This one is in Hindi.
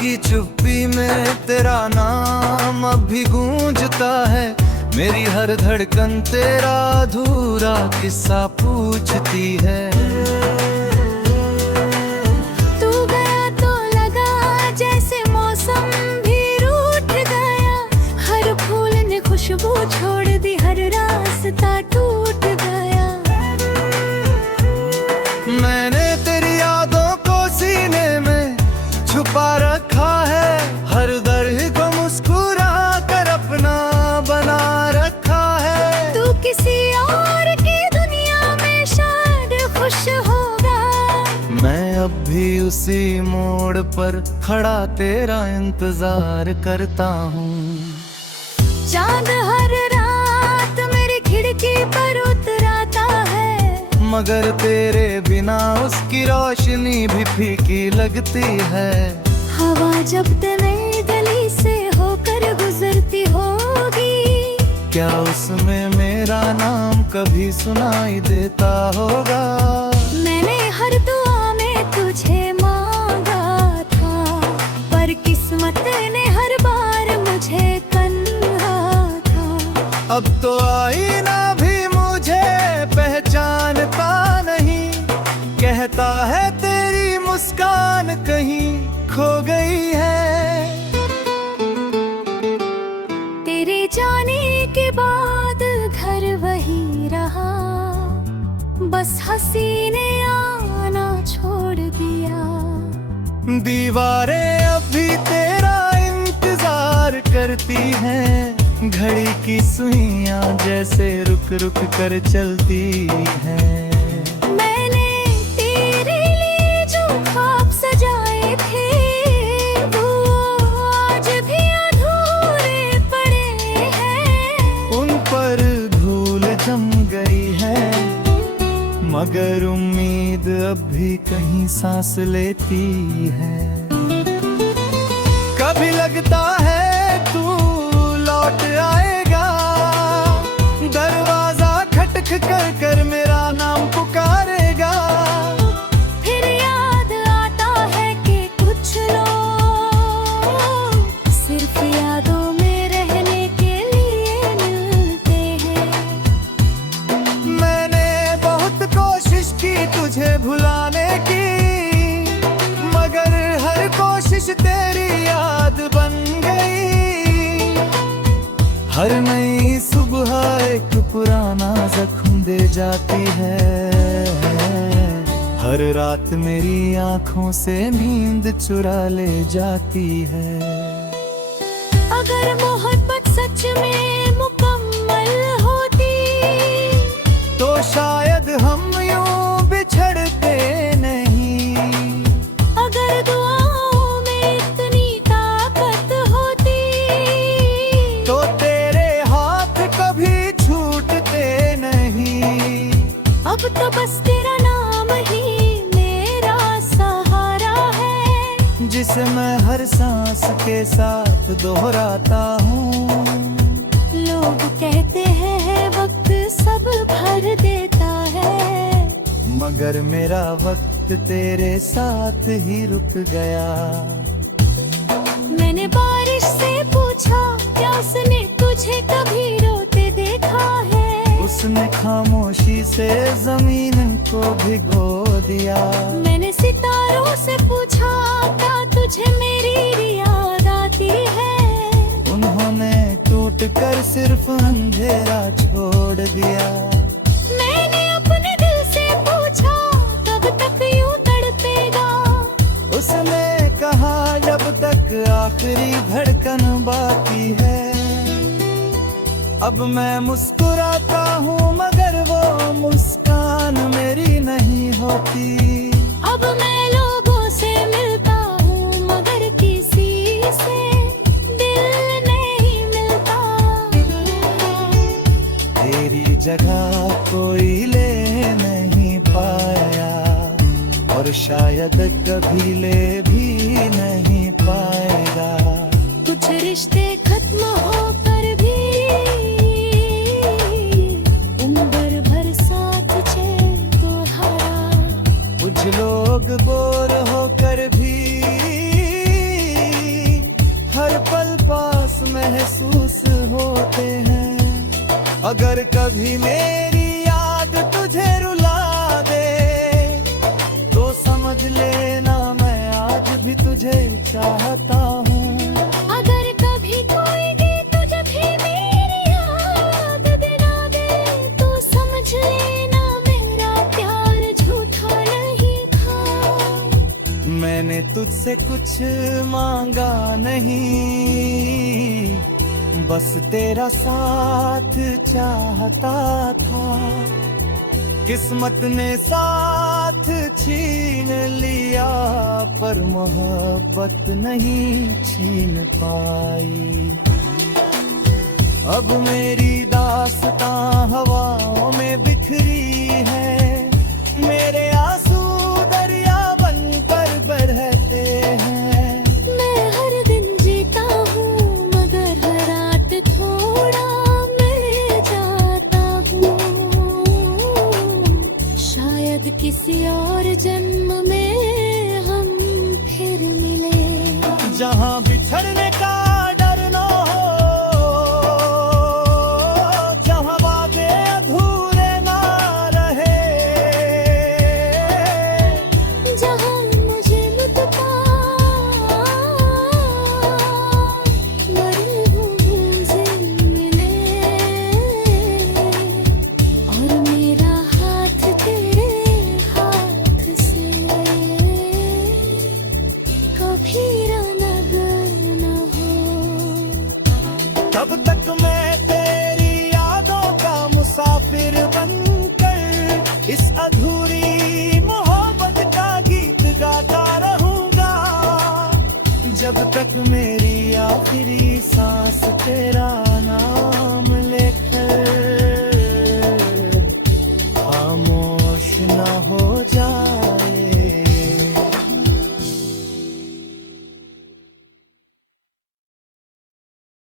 की चुप्पी में तेरा नाम अब भी गूंजता है। मेरी हर धड़कन तेरा अधूरा किस्सा पूछती है। तू गया तो लगा जैसे मौसम भी रूठ गया। हर फूल ने खुशबू छोड़ दी, हर रास्ता टूट गया। मैंने तेरी यादों को सीने में छुपा रखा है। हर दर्द को मुस्कुरा कर अपना बना रखा है। तू किसी और की दुनिया में शायद खुश होगा। मैं अब भी उसी मोड़ पर खड़ा तेरा इंतजार करता हूँ। चांद हर रात मेरी खिड़की पर उतराता है, मगर तेरे बिना उसकी रोशनी भी फीकी लगती है। हवा जब नई गली से होकर गुजरती होगी, क्या उसमें मेरा नाम कभी सुनाई देता होगा। मैंने हर दुआ में तुझे मांगा था, पर किस्मत ने हर बार मुझे कन्हा था। अब तो आईना भी मुझे पहचानता नहीं, कहता है तेरी मुस्कान कहीं खो गई है। तेरे जाने के बाद घर वही रहा, बस हंसी ने आना छोड़ दिया। दीवारें अभी तेरा इंतजार करती हैं, घड़ी की सुइयां जैसे रुक रुक कर चलती हैं। मैंने तेरे लिए जो ख्वाब सजाए थे, वो आज भी अधूरे पड़े हैं। उन पर धूल जम गई है, मगर उम्मीद अब भी कहीं सांस लेती है। कभी लगता है तू लौट आएगा, दरवाजा खटख कर कर मेरा नाम पुकारेगा। फिर याद आता है कि कुछ लोग सिर्फ यादों में रहने के लिए मिलते हैं। मैंने बहुत कोशिश की तुझे भुलाने की, मगर हर कोशिश तेरी याद बन गई। हर नई सुबह एक पुराना जख्म दे जाती है। हर रात मेरी आंखों से नींद चुरा ले जाती है। अगर मोहब्बत सच में मुकम्मल होती, तो शायद हम यूं बिछड़ते नहीं। अगर दुआओं में इतनी ताकत होती, तो तेरे हाथ कभी छूटते नहीं। अब तो बस तेरा नाम ही मेरा सहारा है, जिसे मैं हर सांस के साथ दोहराता हूँ। लोग कहते हैं वक्त सब भर देता है, मगर मेरा वक्त तेरे साथ ही रुक गया। मैंने बारिश से पूछा, क्या उसने तुझे कभी रोते देखा है। उसने खामोशी से जमीन को भिगो दिया। मैंने सितारों से पूछा, क्या तुझे मेरी याद आती है। उन्होंने टूट कर सिर्फ अंधेरा छोड़ दिया। मैंने अपने दिल से पूछा, कब तक यूं तड़पेगा। उसने कहा जब तक आखिरी धड़कन बाकी है। अब मैं मुस्कुराता हूँ, मगर वो मुस्कान मेरी नहीं होती। अब मैं लोगों से मिलता हूँ, मगर किसी से दिल नहीं मिलता। तेरी जगह कोई ले नहीं पाया, और शायद कभी ले भी नहीं पाएगा। कुछ रिश्ते खत्म होकर भी उम्र भर साथ छे तुम्हारा। कुछ लोग बोर होकर भी महसूस होते हैं। अगर कभी मेरी याद तुझे रुला दे तो समझ लेना मैं आज भी तुझे चाहता हूँ। अगर कभी कोई गीत तुझे भी मेरी याद दिला दे तो समझ लेना मेरा प्यार झूठा नहीं था। मैंने तुझसे कुछ मांगा नहीं, बस तेरा साथ चाहता था। किस्मत ने साथ छीन लिया पर मोहब्बत नहीं छीन पाई। अब मेरी दास्तां हवाओं में बिखरी है, मेरे आंसू दरिया बनकर बहते हैं। मैं हर दिन जीता हूँ मगर हर रात थोड़ा मिल जाता हूँ। शायद किसी और जन्म में हम फिर मिले। जहाँ बिछड़ने का डर न हो, जहाँ वादे अधूरे ना रहे, जहाँ मुझे लुत्फा मरहूम मिले और मेरा हाथ तेरे हाथ से कभी अलग न हो। तब तक मैं तेरी यादों का मुसाफिर बनकर इस अधूरी मोहब्बत का गीत गाता रहूंगा। जब तक मेरी आखिरी सांस तेरा